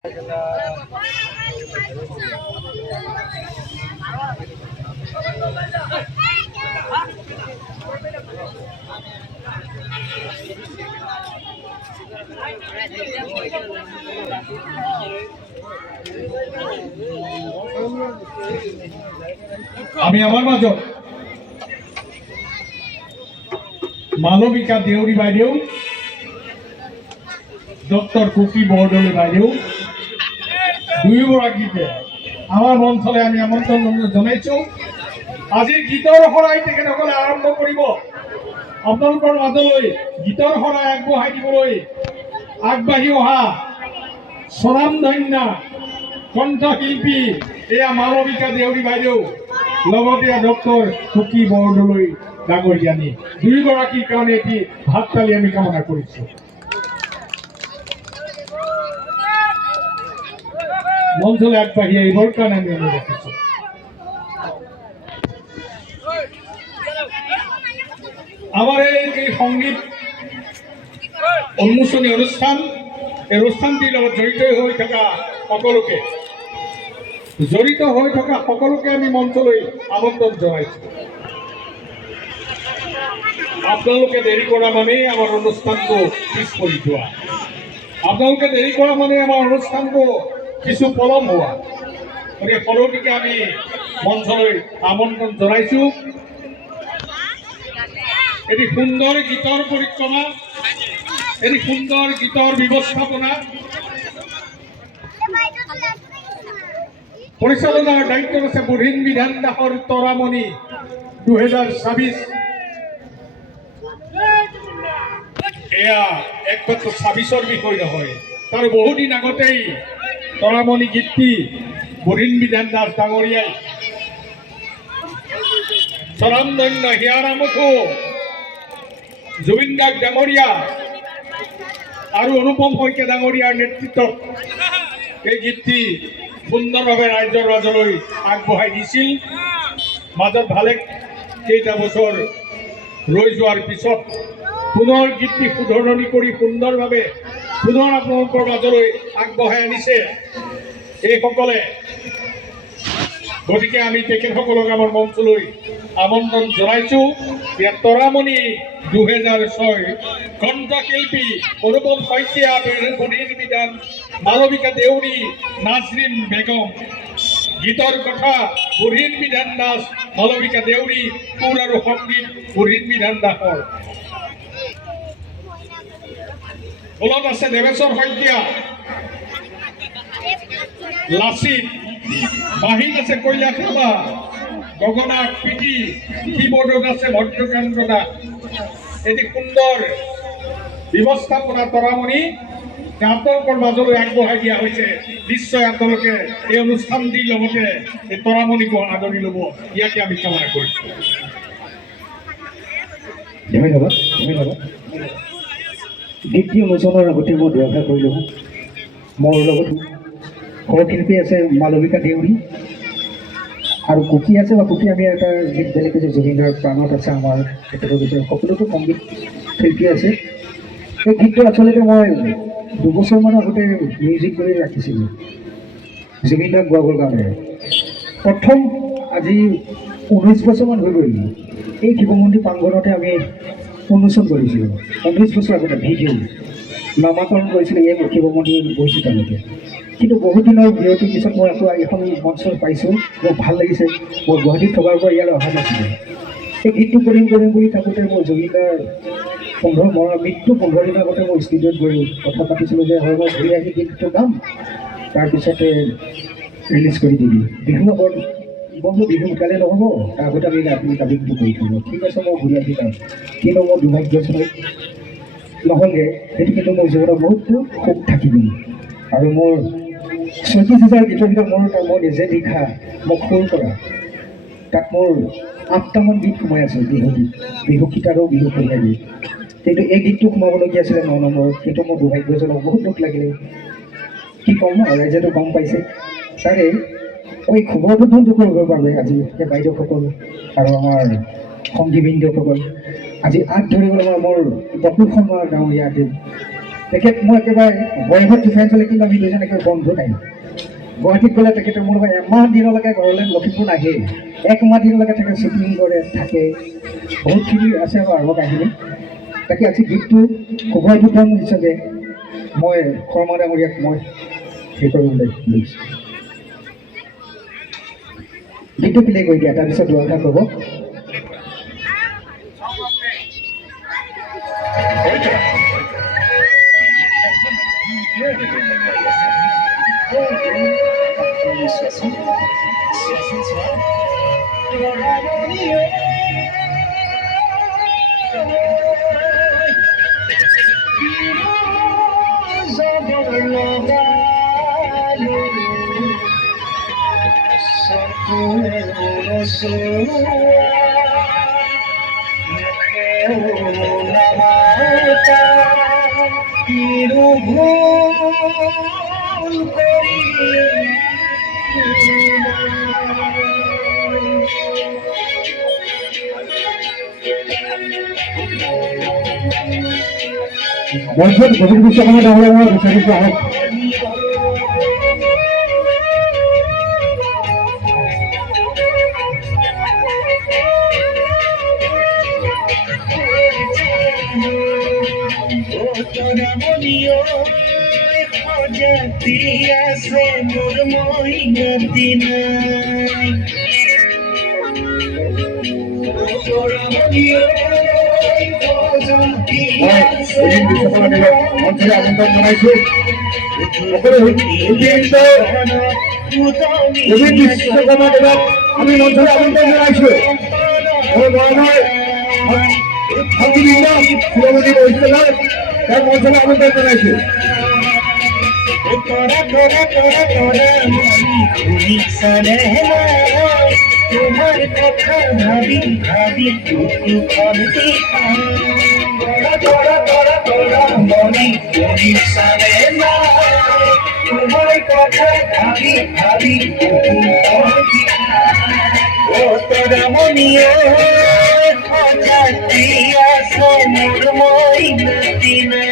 আমি আমাৰ মাজত মালবিকা দেউৰী বাইদেউ, ডক্টৰ কুকি বৰদলৈ বাইদেউ দুয়োগৰাকীকে আমাৰ মঞ্চলৈ আমি আমন্ত্ৰণ জনাইছো। আজিৰ গীতৰ শৰাই তেখেতসকলে আৰম্ভ কৰিব। আপোনালোকৰ মাজলৈ গীতৰ শৰাই আগবঢ়াই দিবলৈ আগবাঢ়ি অহা স্বনামধন্য কণ্ঠশিল্পী এয়া মালবিকা দেউৰী বাইদেউ, লগতে ডক্টৰ কুকি বৰদলৈ ডাঙৰীয়ানী, দুয়োগৰাকীৰ কাৰণে এটি ভাত তালি আমি কামনা কৰিছো। মঞ্চলৈ আগবাঢ়ি আহিবৰ কাৰণে আমি অনুৰোধ ৰাখিছো। আমাৰ এই সংগীত উন্মোচনী অনুষ্ঠান, এই অনুষ্ঠানটিৰ লগত জড়িত হৈ থকা সকলোকে আমি মঞ্চলৈ আমন্ত্ৰণ জনাইছো। আপোনালোকে দেৰি কৰা মানেই আমাৰ অনুষ্ঠানটো পিছ পৰি যোৱা, আপোনালোকে দেৰি কৰা মানে আমাৰ অনুষ্ঠানটো কিছু পলম হোৱা, গতিকে সকলোকে আমি মঞ্চলৈ আমন্ত্ৰণ জনাইছো। এটি সুন্দৰ গীতৰ পৰিক্ৰমা, এটি সুন্দৰ গীতৰ ব্যৱস্থাপনা, পৰিচালনাৰ দায়িত্বত আছে বুঢ়ীন বিধান দাসৰ তৰামণি 2026। এয়া একমাত্ৰ 26ৰ বিষয় নহয়, তাৰ বহুদিন আগতেই তৰামণি গীতটি বুঢ়ীন বিধান দাস ডাঙৰীয়াই স্বনামধন্য হিয়াৰামুঠু জুবিন গাৰ্গ ডাঙৰীয়া আৰু অনুপম শইকীয়া ডাঙৰীয়াৰ নেতৃত্বত এই গীতটি সুন্দৰভাৱে ৰাইজৰ মাজলৈ আগবঢ়াই দিছিল। মাজত ভালে কেইটা বছৰ ৰৈ যোৱাৰ পিছত পুনৰ গীতটি শুধৰণি কৰি সুন্দৰভাৱে পুনৰ আপোনালোকৰ মাজলৈ আগবঢ়াই আনিছে এইসকলে। গতিকে আমি তেখেতসকলক আমাৰ মঞ্চলৈ আমন্ত্ৰণ জনাইছো। ইয়াত তৰামণি 2006 কণ্ঠশিল্পী অনুপম শইকীয়া, বুঢ়ীন বিধান, মালবিকা দেউৰী, নাজৰিন বেগম, গীতৰ কথা বুঢ়ীন বিধান দাস, মালবিকা দেউৰী, সুৰ আৰু সংগীত বুঢ়ীন বিধান দাসৰ। ফুলত আছে দেৱেশ্বৰ শইকীয়া, লাচিত, বাঁহীত আছে কৈলাশ ৰাভা, গগনা পিটি, কীবোৰ্ডত আছে ভদ্ৰকান্ত দাস। এটি সুন্দৰ ব্যৱস্থাপনা তৰামণি আপোনালোকৰ মাজলৈ আগবঢ়াই দিয়া হৈছে। নিশ্চয় আপোনালোকে এই অনুষ্ঠানটিৰ লগতে এই তৰামণিকো আদৰি ল'ব, ইয়াকে আমি কামনা কৰিছোঁ। ধন্যবাদ ধন্যবাদ। দ্বিতীয় অনুষ্ঠানৰ আগতে মই দুআষাৰ কৰি ল'ব। মোৰ লগত সহশিল্পী আছে মালবিকা দেউৰী আৰু কুকি আছে, বা কুকি আমি এটা গীত বেলেগ আছে, জুবিনৰ প্ৰাণত আছে আমাৰ তেখেতৰ ভিতৰত সকলোতো সংগীত শিল্পী আছে। এই গীতটো আচলতে মই 2 বছৰমান আগতে মিউজিক কৰি ৰাখিছিলোঁ জুবিনক গোৱাবৰ কাৰণে। প্ৰথম আজি 19 বছৰমান হৈ গ'ল এই শিৱ মন্দিৰ প্ৰাংগণতে আমি উন্মোচন কৰিছিলোঁ। 19 বছৰ আগতে ভিডিঅ' নামাকৰণ কৰিছিলোঁ এই শিৱ মন্দিৰ গৈছোঁ তেওঁলোকে। কিন্তু বহুত দিনৰ বিৰতিৰ পিছত মই আকৌ এখন মঞ্চত পাইছোঁ, মোৰ ভাল লাগিছে। মই গুৱাহাটীত থকাৰ পৰা ইয়ালৈ অহা নাছিলোঁ। এই গীতটো কৰিম বুলি থাকোঁতে মই জুবিনদাৰ মৃত্যু 15 দিনৰ আগতে মই ষ্টুডিঅ'ত গৈ কথা পাতিছিলোঁ যে হয় মই ঘূৰি আহি গীতটো গাম, তাৰপিছতে ৰিলিজ কৰি দিবি। বিহু আগত বন্ধু বিহু সোনকালে নহ'ব, তাৰ আগতে আমি আপুনি ডাবিংটো কৰি থ'ব। ঠিক আছে, মই ঘূৰি আহি পাম। কিন্তু মোৰ দুৰ্ভাগ্যজনক নহ'লগৈ সেইটো, কিন্তু মোৰ জীৱনত বহুতো সুখ থাকিব। আৰু মোৰ 34,000 গীতৰ ভিতৰত মই নিজে লিখা, মই সুৰ কৰা, তাত মোৰ 8টামান গীত সোমাই আছে বিহু গীত, বিহু গীত আৰু বিহু কলীয়া গীত। কিন্তু এই গীতটো সোমাবলগীয়া আছিলে 9 নম্বৰত, কিন্তু মোৰ দুৰ্ভাগ্যজনক বহুত দুখ লাগিলে। কি ক'ম, ৰাইজেতো গম পাইছে। তাৰে এই খবৰটো কৰিবৰ বাবে আজি এই বাইদেউসকল আৰু আমাৰ সংগীবৃন্দসকল আজি আগ ধৰিবলৈ মোৰ বকুলখন গাঁও ইয়াতে তেখেত মোৰ একেবাৰে বয়সত ডিফাৰেঞ্চ হ'লে কিন্তু আমি দুজন একেবাৰে বন্ধু নাই। গুৱাহাটীত গ'লে তেখেতে মোৰ এমাহ দিনলৈকে ঘৰলৈ লখিমপুৰ নাহে, একমাহ দিনলৈকে থাকে, শ্বুটিং কৰে, থাকে, বহুতখিনি আছে আৰু কাহিনী। তাকে আজি গীতটো শুভবোধন হিচাপে মই শৰ্মা ডাঙৰীয়াক মই হেৰি কৰিবলৈ লৈছোঁ। গীতটো প্লে কৰি দিয়া, তাৰপিছত দুআষাৰ ক'ব। মঞ্চত গোবিন্দ বিশ্বকৰ্মা ডাঙৰীয়া মই বিচাৰিছোঁ আহক। মঞ্চলৈ আমন্ত্ৰণ জনাইছোঁ। আমি মঞ্চলৈ আমন্ত্ৰণ জনাইছোঁ। তাক মঞ্চলৈ আমন্ত্ৰণ জনাইছোঁ। তোমার কথা ভাবি ভাবি মনে সারে না, তোমার কথা ভাবি ভাবি ও তোরা মনিও হজাতিয়া সোমর মই দিনা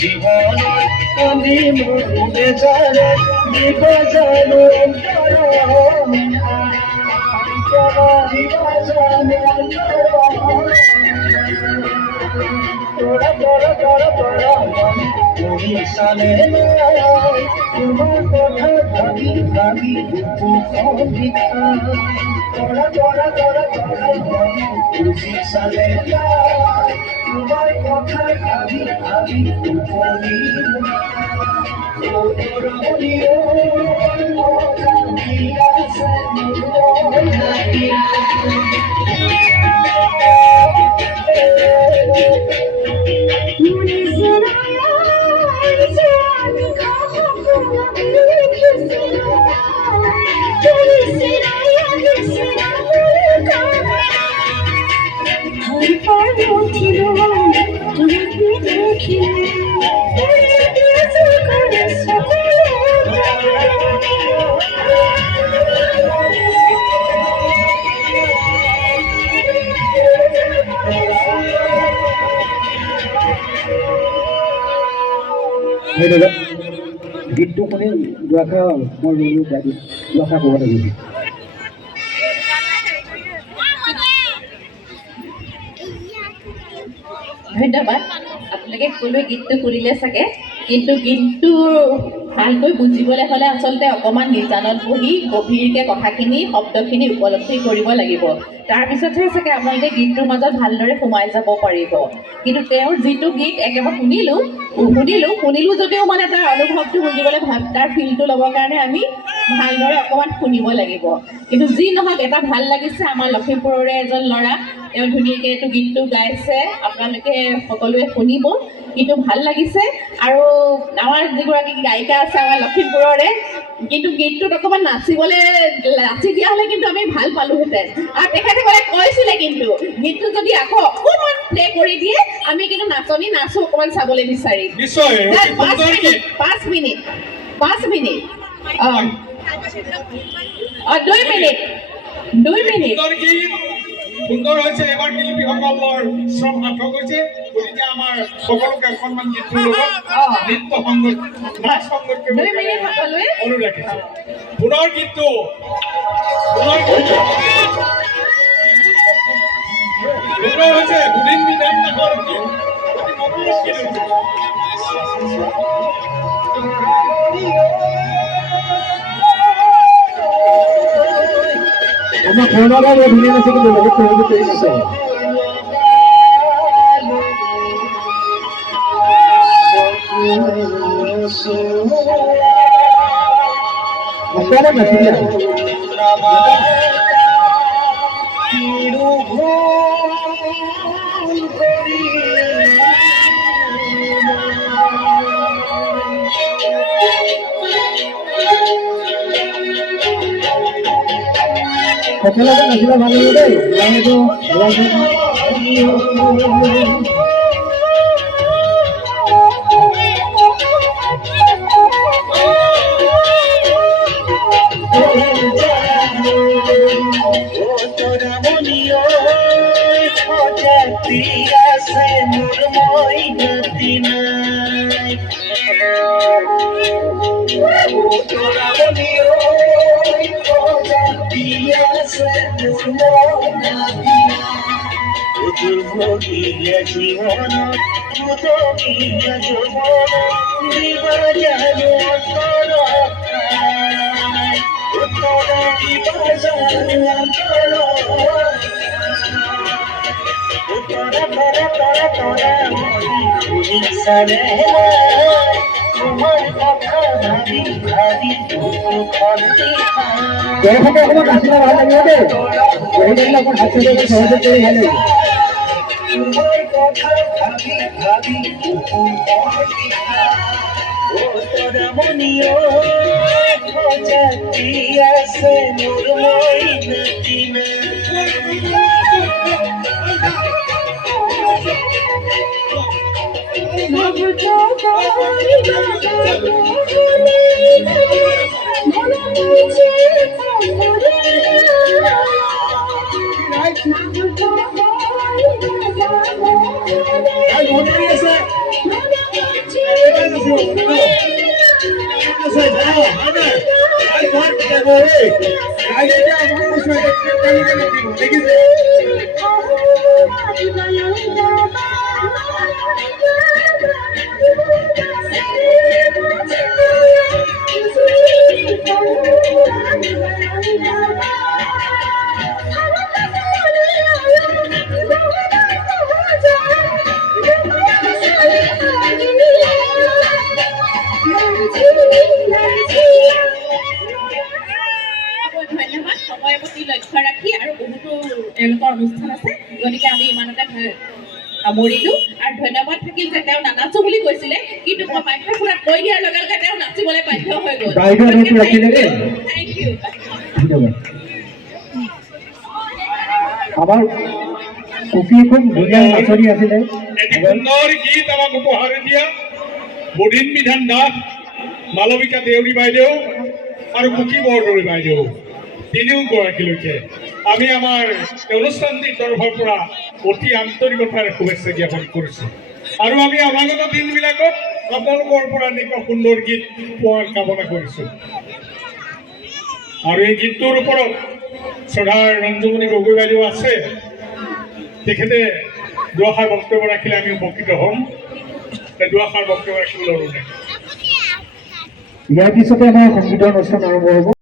জীবন আমি মনে যারে বিভাজানো তোরা তোরা তোরা তোরা সালে তোমার কথা ভাবি ভাবি তোরা তোরা তোরা তোরা খুশি সালে তোমার কথা ভাবি ভাবি ধন্যবাদ গীতটো শুনি দুআষাৰ মই দুআষাৰ ক'ব লাগিব ধন্যবাদ আপোনালোকে সকলোৱে গীতটো শুনিলে চাগে কিন্তু গীতটো ভালকৈ বুজিবলৈ হ'লে আচলতে অকণমান নিজানত বহি গভীৰকৈ কথাখিনি শব্দখিনি উপলব্ধি কৰিব লাগিব তাৰপিছতহে চাগে আপোনালোকে গীতটোৰ মাজত ভালদৰে সোমাই যাব পাৰিব কিন্তু তেওঁৰ যিটো গীত একেবাৰে শুনিলোঁ যদিও মানে তাৰ অনুভৱটো বুজিবলৈ তাৰ ফিলটো ল'বৰ কাৰণে আমি ভালদৰে অকণমান শুনিব লাগিব কিন্তু যি নহওক এটা ভাল লাগিছে আমাৰ লখিমপুৰৰে এজন ল'ৰা তেওঁ ধুনীয়াকৈ এইটো গীতটো গাইছে আপোনালোকে সকলোৱে শুনিব কিন্তু ভাল লাগিছে আৰু আমাৰ যিগৰাকী গায়িকা আছে আমাৰ লখিমপুৰৰে কিন্তু গীতটোত অকণমান নাচি দিয়া হ'লে কিন্তু আমি ভাল পালোহেঁতেন আৰু তেখেতসকলে কৈছিলে কিন্তু গীতটো যদি আকৌ অকণমান প্লে কৰি দিয়ে আমি কিন্তু নাচো অকণমান চাবলৈ বিচাৰিম নিশ্চয় 5 মিনিট 2 মিনিট সুন্দৰ হৈছে এবাৰ শিল্পীসকলৰ শ্ৰম সাৰ্থক হৈছে গতিকে আমাৰ সকলোকে সন্মান গীতটোৰ লগত নৃত্য সংগত নাচ সংগত অনুৰোধ ৰাখিছোঁ পুনৰ গীতটো সুন্দৰ হৈছে দুদিন বিধান নামৰ গীত অতি মধুৰ গীত আমাৰ পুৰণা বৰ ধুনীয়া আছে কিন্তু বহুত সহযোগ কৰি আছে অকণমান নাছিলে সকলোকে নাচিলে ভাল লাগিব দেই জীবন যৌবন দিবা জানো দৰ্শকে অকণমান নাচিলে ভাল লাগিব দেই বহিলে অকণ হাত সহযোগ কৰি ভাল লাগিব তোমাৰ কথা ভাবি ও তোৰা মনিও খোঁজাতি আছে মোৰ মইনাতি না সময়ৰ প্ৰতি লক্ষ্য ৰাখি আৰু বহুতো তেওঁলোকৰ অনুষ্ঠান আছে গতিকে আমি ইমানতে সামৰিলোঁ আৰু ধন্যবাদ থাকিল যে তেওঁ নানাচো বুলি কৈছিলে, কিন্তু মই মাইক্ৰফোনত কৈ দিয়াৰ লগে লগে তেওঁ নাচিবলৈ বাধ্য হৈ গ'ল। বাইদেউ নোট ৰাখিলে দেই। Thank you. ধন্যবাদ। আমাৰ কুকি খুব ধুনীয়া নাচনি আছিলে। এটি সুন্দৰ গীত আমাক উপহাৰ দিয়া বদিন বিধান দাস, মালবিকা দেউৰী বাইদেউ আৰু কুকি বৰদলৈ বাইদেউ তিনিওগৰাকীলৈকে আমি আমাৰ অনুষ্ঠানটিৰ তৰফৰ পৰা অতি আন্তৰিকতাৰে শুভেচ্ছা জ্ঞাপন কৰিছোঁ। আৰু আমি অনাগত দিনবিলাকত আপোনালোকৰ পৰা এনেকুৱা সুন্দৰ গীত পোৱাৰ কামনা কৰিছোঁ। আৰু এই গীতটোৰ ওপৰত শ্ৰদ্ধাৰ ৰঞ্জুমণি গগৈ বাইদেউ আছে, তেখেতে দুআষাৰ বক্তব্য ৰাখিলে আমি উপকৃত হ'ম। দুআষাৰ বক্তব্য ৰাখিবলৈ অনুৰোধ। ইয়াৰ পিছতে আমাৰ সংগীতৰ অনুষ্ঠান আৰম্ভ হ'ব।